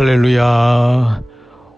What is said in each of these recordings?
할렐루야.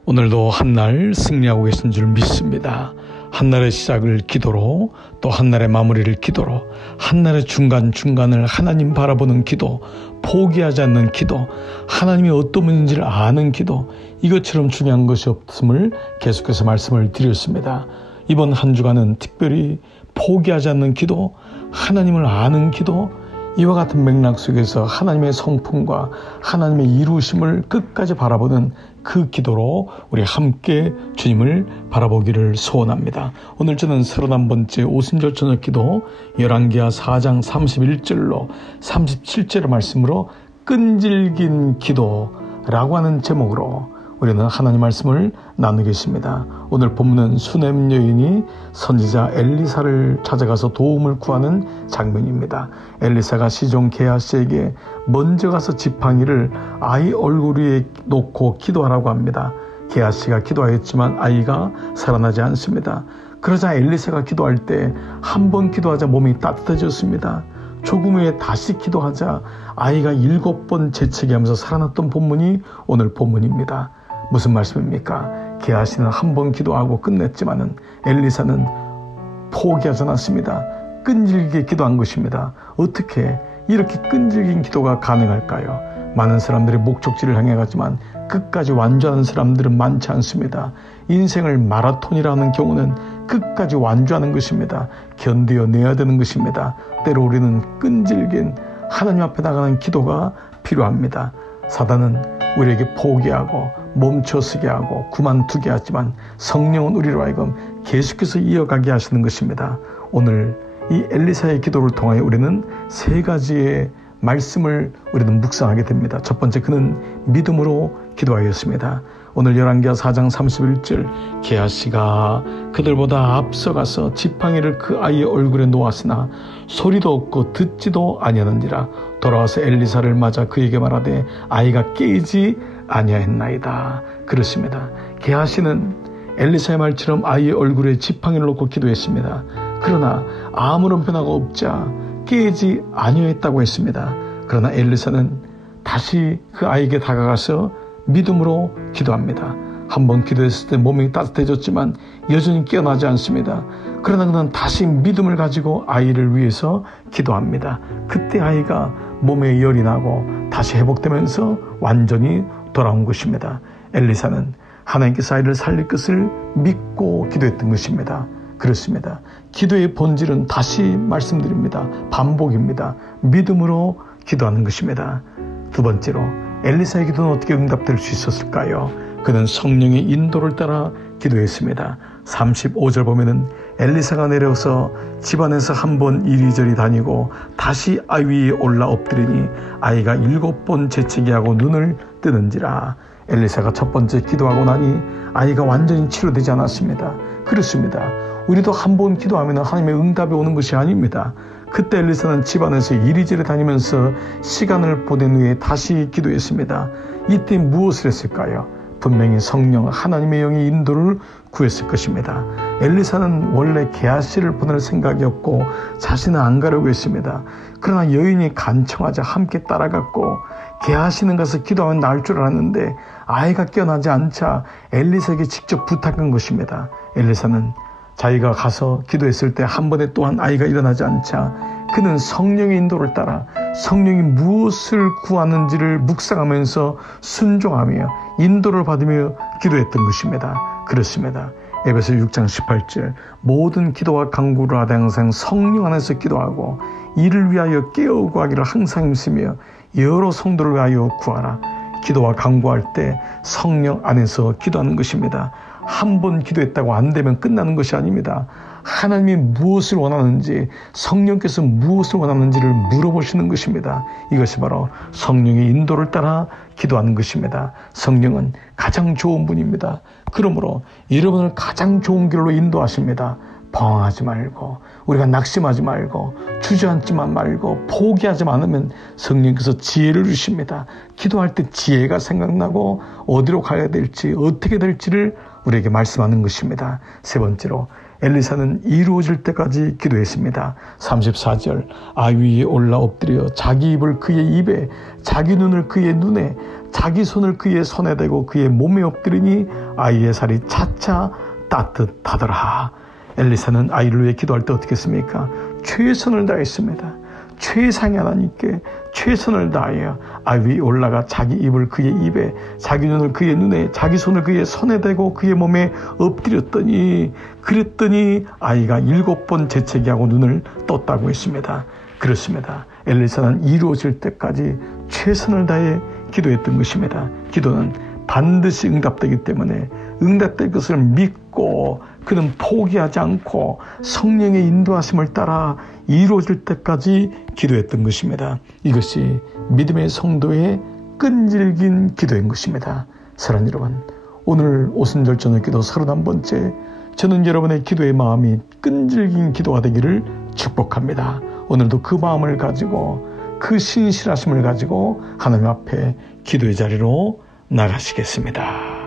오늘도 한날 승리하고 계신 줄 믿습니다. 한날의 시작을 기도로, 또 한날의 마무리를 기도로, 한날의 중간중간을 하나님 바라보는 기도, 포기하지 않는 기도, 하나님이 어떤 분인지를 아는 기도, 이것처럼 중요한 것이 없음을 계속해서 말씀을 드렸습니다. 이번 한 주간은 특별히 포기하지 않는 기도, 하나님을 아는 기도, 이와 같은 맥락 속에서 하나님의 성품과 하나님의 이루심을 끝까지 바라보는 그 기도로 우리 함께 주님을 바라보기를 소원합니다. 오늘 저는 31번째 오순절 저녁 기도 열왕기하 4장 31절로 37절의 말씀으로 끈질긴 기도라고 하는 제목으로 우리는 하나님 말씀을 나누겠습니다. 오늘 본문은 수넴 여인이 선지자 엘리사를 찾아가서 도움을 구하는 장면입니다. 엘리사가 시종 게하시에게 먼저 가서 지팡이를 아이 얼굴 위에 놓고 기도하라고 합니다. 게하시가 기도하였지만 아이가 살아나지 않습니다. 그러자 엘리사가 기도할 때 한 번 기도하자 몸이 따뜻해졌습니다. 조금 후에 다시 기도하자 아이가 7번 재채기 하면서 살아났던 본문이 오늘 본문입니다. 무슨 말씀입니까? 게하시는 한 번 기도하고 끝냈지만은 엘리사는 포기하지 않았습니다. 끈질기게 기도한 것입니다. 어떻게 이렇게 끈질긴 기도가 가능할까요? 많은 사람들이 목적지를 향해 가지만 끝까지 완주하는 사람들은 많지 않습니다. 인생을 마라톤이라는 경우는 끝까지 완주하는 것입니다. 견뎌내야 되는 것입니다. 때로 우리는 끈질긴 하나님 앞에 나가는 기도가 필요합니다. 사단은 우리에게 포기하고 멈춰서게 하고 그만두게 하지만 성령은 우리로 하여금 계속해서 이어가게 하시는 것입니다. 오늘 이 엘리사의 기도를 통하여 우리는 세 가지의 말씀을 우리는 묵상하게 됩니다. 첫 번째, 그는 믿음으로 기도하였습니다. 오늘 열왕기하 4장 31절, 게하시가 그들보다 앞서가서 지팡이를 그 아이의 얼굴에 놓았으나 소리도 없고 듣지도 아니하는지라. 돌아와서 엘리사를 맞아 그에게 말하되 아이가 깨지 아니하였나이다. 그렇습니다. 게하시는 엘리사의 말처럼 아이의 얼굴에 지팡이를 놓고 기도했습니다. 그러나 아무런 변화가 없자 깨지 아니하였다고 했습니다. 그러나 엘리사는 다시 그 아이에게 다가가서 믿음으로 기도합니다. 한번 기도했을 때 몸이 따뜻해졌지만 여전히 깨어나지 않습니다. 그러나 그는 다시 믿음을 가지고 아이를 위해서 기도합니다. 그때 아이가 몸에 열이 나고 다시 회복되면서 완전히 돌아온 것입니다. 엘리사는 하나님께서 아이를 살릴 것을 믿고 기도했던 것입니다. 그렇습니다. 기도의 본질은 다시 말씀드립니다. 반복입니다. 믿음으로 기도하는 것입니다. 두 번째로, 엘리사의 기도는 어떻게 응답될 수 있었을까요? 그는 성령의 인도를 따라 기도했습니다. 35절 보면은 엘리사가 내려서 집안에서 한번 이리저리 다니고 다시 아이 위에 올라 엎드리니 아이가 7번 재채기하고 눈을 뜨는지라. 엘리사가 첫 번째 기도하고 나니 아이가 완전히 치료되지 않았습니다. 그렇습니다. 우리도 한 번 기도하면 하나님의 응답이 오는 것이 아닙니다. 그때 엘리사는 집안에서 이리저리 다니면서 시간을 보낸 후에 다시 기도했습니다. 이때 무엇을 했을까요? 분명히 성령 하나님의 영의 인도를 구했을 것입니다. 엘리사는 원래 게하시를 보낼 생각이었고 자신은 안 가려고 했습니다. 그러나 여인이 간청하자 함께 따라갔고 게하시는 가서 기도하면 나을 줄 알았는데 아이가 깨어나지 않자 엘리사에게 직접 부탁한 것입니다. 엘리사는 자기가 가서 기도했을 때 한 번에 또한 아이가 일어나지 않자 그는 성령의 인도를 따라 성령이 무엇을 구하는지를 묵상하면서 순종하며 인도를 받으며 기도했던 것입니다. 그렇습니다. 에베소 6장 18절, 모든 기도와 간구를 하되 항상 성령 안에서 기도하고 이를 위하여 깨어 구하기를 항상 힘쓰며 여러 성도를 위하여 구하라. 기도와 간구할 때 성령 안에서 기도하는 것입니다. 한 번 기도했다고 안 되면 끝나는 것이 아닙니다. 하나님이 무엇을 원하는지, 성령께서 무엇을 원하는지를 물어보시는 것입니다. 이것이 바로 성령의 인도를 따라 기도하는 것입니다. 성령은 가장 좋은 분입니다. 그러므로 여러분을 가장 좋은 길로 인도하십니다. 방황하지 말고, 우리가 낙심하지 말고, 주저앉지만 말고, 포기하지 않으면 성령께서 지혜를 주십니다. 기도할 때 지혜가 생각나고 어디로 가야 될지, 어떻게 될지를 우리에게 말씀하는 것입니다. 세 번째로, 엘리사는 이루어질 때까지 기도했습니다. 34절 아이 위에 올라 엎드려 자기 입을 그의 입에 자기 눈을 그의 눈에 자기 손을 그의 손에 대고 그의 몸에 엎드리니 아이의 살이 차차 따뜻하더라. 엘리사는 아이를 위해 기도할 때 어떻게 했습니까? 최선을 다했습니다. 최상의 하나님께 최선을 다하여 아이 위에 올라가 자기 입을 그의 입에 자기 눈을 그의 눈에 자기 손을 그의 손에 대고 그의 몸에 엎드렸더니 그랬더니 아이가 7번 재채기하고 눈을 떴다고 했습니다. 그렇습니다. 엘리사는 이루어질 때까지 최선을 다해 기도했던 것입니다. 기도는 반드시 응답되기 때문에 응답될 것을 믿고 그는 포기하지 않고 성령의 인도하심을 따라 이루어질 때까지 기도했던 것입니다. 이것이 믿음의 성도의 끈질긴 기도인 것입니다. 사랑하는 여러분, 오늘 오순절 저녁 기도 31번째, 저는 여러분의 기도의 마음이 끈질긴 기도가 되기를 축복합니다. 오늘도 그 마음을 가지고 그 신실하심을 가지고 하나님 앞에 기도의 자리로 나가시겠습니다.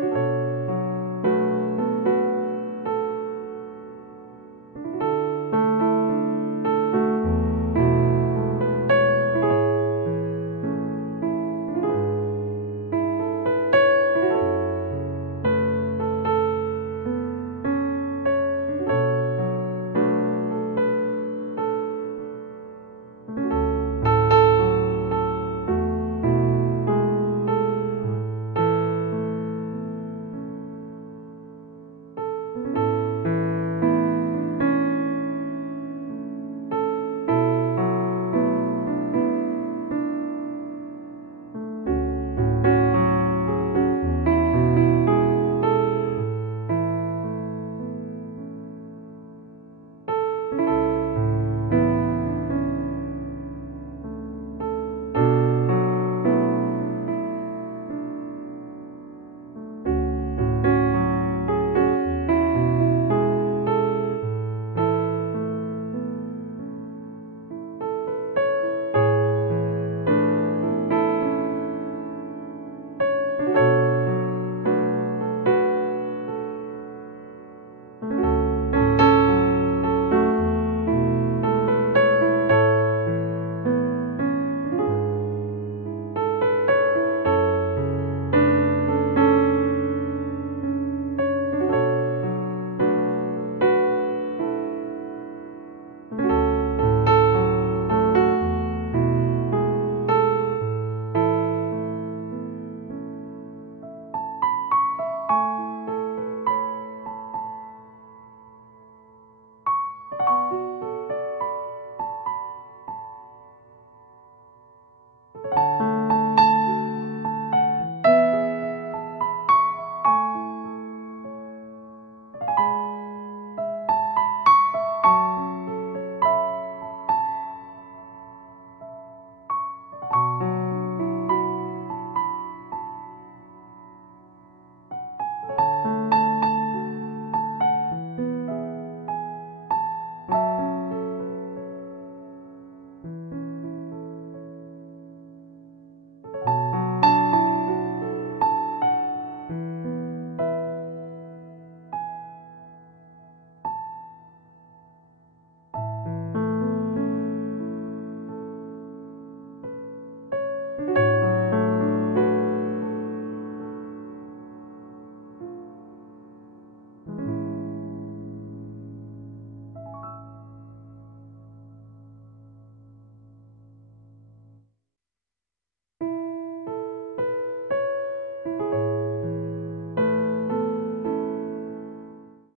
주세요.